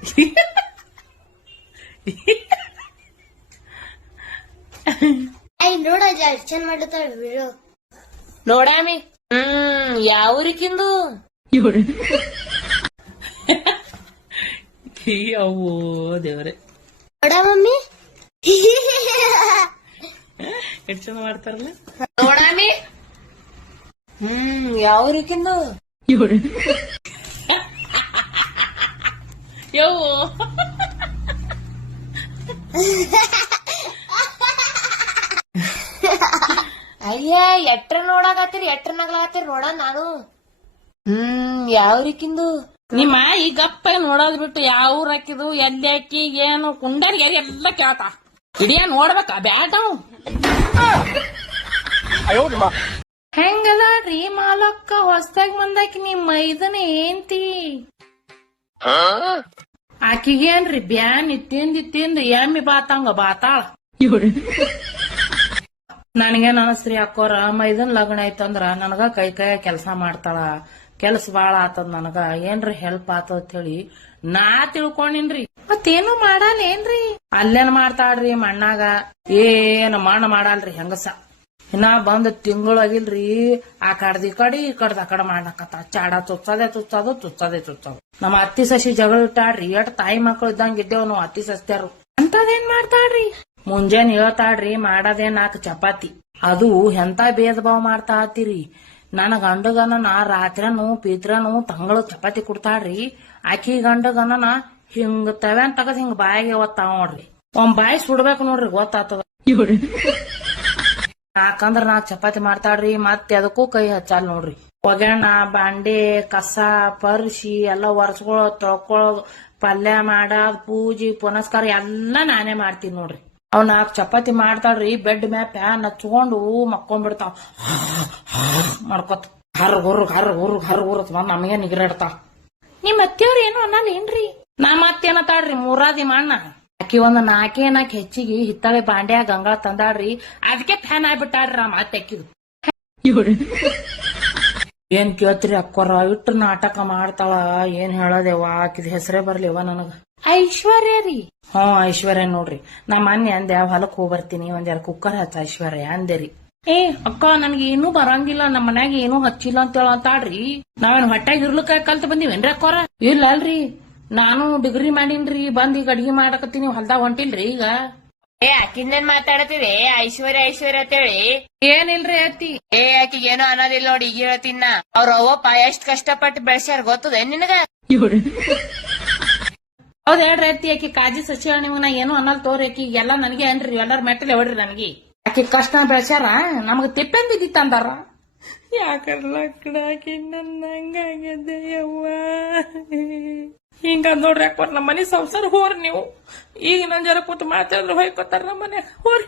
I ನೋಡ ಎಷ್ಟು ಚಂದ ಮಾಡ್ಲತ್ತಾಳ ವಿಡಿಯೋ ನೋಡಾಮಿ ಹ್ಮ್ ಯಾವ ಊರಿಕಿಂದು? ಅಯ್ಯವ್ವೋ ದೇವ್ರೆ. ನೋಡ ಮಮ್ಮಿ. ಎಷ್ಟು ಚಂದ ಮಾಡ್ತಾರಲ್ಲ? ನೋಡಾಮಿ ಹ್ಮ್ ಯಾವ ಊರಿಕಿಂದು? ಯವ್ವೋ ಅಯ್ಯ ಎಟ್ರ ನೋಡಾಕತ್ತೀರಿ ಎಟ್ರ ನಗ್ಲಾಕತ್ತೀರಿ ನೋಡ ನಾನು. ಹ್ಮ್ ಯಾವ ಊರಿಕಿಂದು? ನಿಮ್ಮ ಈ ಗಪ್ಪ ನೋಡೋದ್ ಬಿಟ್ಟು ಯಾವ ಊರ್ ಹಾಕಿದು ಎಲ್ಲಿ ಹಾಕಿ ಏನು ಕುಂಡರ್ ಗೆರಿ ಎಲ್ಲ ಕೇಳ್ತಾ. ಇಡಿಯ ನೋಡ್ಬೇಕ ಬ್ಯಾಟ ರೀ ಮಾಲಕ್ಕ ಹೊಸ್ದಾಗ್ ಬಂದಾಕಿ ನಿಮ್ಮ ಇದನ್ನ ಏಂತಿ? ಆಕಿಗೇನ್ರಿ ಬ್ಯಾನ್ ತಿಂದಿ ತಿಂದು ಎಮ್ಮಿ ಬಾತಂಗ ಬಾತಾಳ ನನಗೇನ್ ಅನಸ್ರಿ ಅಕ್ಕೋರ ಮೈದನ್ ಲಗ್ನ ಐತಂದ್ರ ನನಗ ಕೈ ಕೈ ಕೆಲಸ ಮಾಡ್ತಾಳ. ಕೆಲ್ಸ ಬಾಳ ಆತದ್ ನನಗ. ಏನ್ರಿ ಹೆಲ್ಪ್ ಆತದ್ ಅಂತ ಹೇಳಿ ನಾ ತಿಳ್ಕೊಂಡಿನ್ರಿ. ಮತ್ತೇನು ಮಾಡಲ್ಲ ಏನ್ರಿ ಅಲ್ಲೇನ್ ಮಾಡ್ತಾಳ್ರಿ ಮಣ್ಣಾಗ? ಏನ್ ಮಣ್ಣ ಮಾಡಲ್ರಿ ಹೆಂಗಸ? ಇನ್ನ ಬಂದ್ ತಿಂಗಳಾಗಿಲ್ರಿ. ಆ ಕಡ್ದ ಈ ಕಡೆ, ಈ ಕಡ್ದ ಆ ಕಡೆ ಮಾಡ್ಲಕತ್ತ. ಚಾಡ ತುಚ್ಚದೆ ತುಚ್ಚದು ತುಚ್ಚದೆ ತುತ್ತದು. ನಮ್ಮ ಅತ್ತಿ ಸಸಿ ಜಗಳ ಇಟ್ಟಾಡ್ರಿ ಎಟ್ ತಾಯಿ ಮಕ್ಕಳು ಇದ್ದಂಗ ಇದ್ದೇವ್ ನಾವು ಅತ್ತಿ ಸಸ್ತ್ಯಾರು ಅಂತದೇನ್ ಮಾಡ್ತಾಳ್ರಿ? ಮುಂಜಾನೆ ಹೇಳ್ತಾಳ್ರಿ ಮಾಡದೇ ನಾಲ್ಕು ಚಪಾತಿ. ಅದು ಎಂತ ಭೇದ ಭಾವ ಮಾಡ್ತಾ ಹತ್ತಿರಿ? ನನ್ನ ಗಂಡಗನ ರಾತ್ರಿನು, ಪೀತ್ರನು ತಂಗಳು ಚಪಾತಿ ಕೊಡ್ತಾಳ್ರಿ. ಆಕಿ ಗಂಡಗನ ಹಿಂಗ ತವೆ ತಗದ್ ಹಿಂಗ್ ಬಾಯಿಗೆ ಒತ್ತಾವ ನೋಡ್ರಿ. ಒಂದ್ ಬಾಯಿ ಸುಡ್ಬೇಕು ನೋಡ್ರಿ ಗೊತ್ತಾತದ ಯಾಕಂದ್ರ ನಾ ಚಪಾತಿ ಮಾಡ್ತಾಳ್ರಿ ಮತ್ತೆ ಅದಕ್ಕೂ ಕೈ ಹಚ್ಚಾಲ್ ನೋಡ್ರಿ. ಒಗ್ಯಾಣ ಬಾಂಡೆ ಕಸ ಪರ್ಸಿ ಎಲ್ಲ ಒರೆಸ್ಕೊಳ್ಳೋದು ತೊಳ್ಕೊಳ್ಳೋದು ಪಲ್ಯ ಮಾಡೋದ್ ಪೂಜಿ ಪುನಸ್ಕಾರ ಎಲ್ಲ ನಾನೇ ಮಾಡ್ತೀನಿ ನೋಡ್ರಿ. ಅವ್ ನಾಲ್ಕು ಚಪಾತಿ ಮಾಡ್ತಾಳ್ರಿ ಬೆಡ್ ಮ್ಯಾ ಪ್ಯಾನ್ ಹಚ್ಕೊಂಡು ಮಕ್ಕೊಂಡ್ಬಿಡ್ತಾವ ಮಾಡ್ಕೊತ. ಹರ್ ಹುರ್ ಹರ್ ಹುರ್ ಹರ್ ಹುರ್ತ್ ಬಂದ್ ನಮಗೆ ನಿಗರಾಡ್ತಾವ. ನಿಮ್ ಅತ್ತೆಯವ್ರ ಏನು ಅನ್ನಲ್ಲ ಏನ್ರಿ? ನಾ ಮತ್ತೇನತಾಳ್ರಿ ಮೂರಾದಿ ಮಣ್ಣ. ಆಕಿ ಒಂದ್ ನಾಲ್ಕೇ ನಾಲ್ಕು ಹೆಚ್ಚಿಗೆ ಹಿತ್ತಳೆ ಬಾಂಡ್ಯ ಗಂಗಳ ತಂದಾಡ್ರಿ ಅದಕ್ಕೆ ಫ್ಯಾನ್ ಆಗ್ಬಿಟ್ಟಾಡ್ರಿ ಆ ಮತ್ತೆ ಅಕ್ಕಿದು ಏನ್ ಕೇಳ್ತೀರಿ ಅಕ್ಕೋರ? ಇಟ್ಟು ನಾಟಕ ಮಾಡ್ತಾಳ. ಏನ್ ಹೇಳದೇವ ಆಕಿದ ಹೆಸರೇ ಬರ್ಲಿವ ನನಗ. ಐಶ್ವರ್ಯ ರೀ. ಹ್ಞೂ ಐಶ್ವರ್ಯ ನೋಡ್ರಿ. ನಾ ಮೊನ್ನೆ ಅಂದೆ ಹೊಲಕ್ ಹೋಗ್ ಬರ್ತೀನಿ ಕುಕ್ಕರ್ ಹಚ್ಚ ಐಶ್ವರ್ಯ ಅಂದೆ ರೀ. ಏ ಅಕ್ಕ ನನ್ಗೆ ಏನೂ ಬರಂಗಿಲ್ಲ. ನಮ್ಮ ಮನ್ಯಾಗ ಏನೂ ಹಚ್ಚಿಲ್ಲ ಅಂತ ಹೇಳಂತಾಳ್ರಿ ನಾವೇನ್ ಹೊಟ್ಯಾಗ ಇರ್ಲಿಕ್ಕ ಕಲ್ತ್ ಬಂದಿವೇನ್ರಿ ಅಕ್ಕೋರ? ಇಲ್ಲ ಅಲ್ರಿ ನಾನು ಡಿಗ್ರಿ ಮಾಡೀನ್ರಿ ಬಂದ್ ಈಗ ಅಡ್ಗಿ ಮಾಡಕತ್ತೀನಿ ಹೊಲ್ದಾಗ ಹೊಂಟಿಲ್ರಿ ಈಗ? ಏ ಆಕಿಂದೇನ್ ಮಾತಾಡತಿದೆ ಐಶ್ವರ್ಯ ಐಶ್ವರ್ಯ ಅಂತೇಳಿ. ಏನಿಲ್ರಿ ಅತ್ತಿ? ಏ ಆಕಿಗೆ ಏನೋ ಅನ್ನೋದಿಲ್ಲ ನೋಡಿ ಈಗ ಹೇಳ್ತೀನ ಅವ್ರ ಅವ್ವಪ್ಪ ಎಷ್ಟ್ ಕಷ್ಟಪಟ್ಟು ಬೆಳೆಸ್ಯಾರ ಗೊತ್ತದ ನಿನಗ? ಹೌದ್ ಹೇಳ್ರಿ ಅತ್ತಿ ಆಕಿ ಕಾಜಿ ಸಚಿವ ನಿಮ್ಗ ನಾ ಏನೋ ಅನ್ನಲ್ ತೋರಿ ಆಕಿ ಎಲ್ಲಾ ನನಗೆ ಅನ್ರಿ ಎಲ್ಲಾರ ಮೆಟ್ಟಲೆ ಹೊಡ್ರಿ ನನಗೆ. ಆಕಿ ಕಷ್ಟ ಬೆಳ್ಸ್ಯಾರ ನಮಗ ತಿಪ್ಪೆನ್ ಬಿದ್ದಿತ್ತ ಅಂದಾರ. ಯಾಕಲ್ಲ ಕಡಾಕಿ ನನ್ನ ಹಂಗಾಗ್ಯದ ಯವ್ವ? ಹಿಂಗ ನೋಡ್ರಿ ಯಾಕ ನಮ್ಮ ಮನೆ ಸಂಸಾರ ಹೋರಿ ನೀವು. ಈಗ ನನ್ ಜರ ಕೂತು ಮಾತಾಡಿದ್ರೆ ಹೋಯ್ಕೋತಾರ ನಮ್ಮ ಮನೆ. ಹೋರಿ.